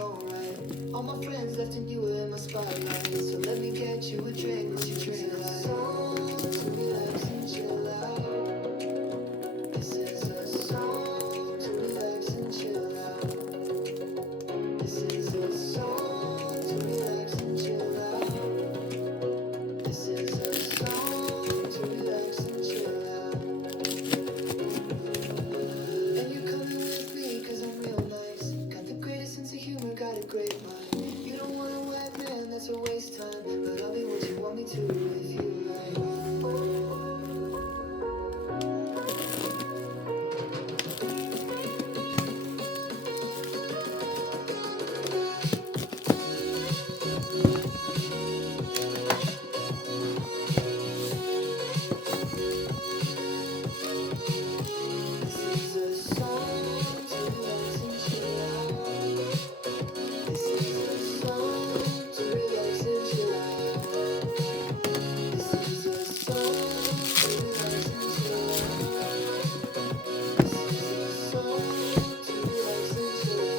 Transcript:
alright. All my friends left and you were in my spotlight. So let me get you a drink, cause you drink a song to relax and chill out. This is a song to relax and chill out. This is a song to relax and chill out. This is a song to relax and chill out. And you're coming with me cause I'm real nice. Got the greatest sense of humor, got a great mind. You don't want a wet man, that's a waste time. But I'll be what you want me to if you like. This is a song to relax and chill out. This is a song to relax and chill out. This is a song to relax and chill out. This is a song to relax and chill out.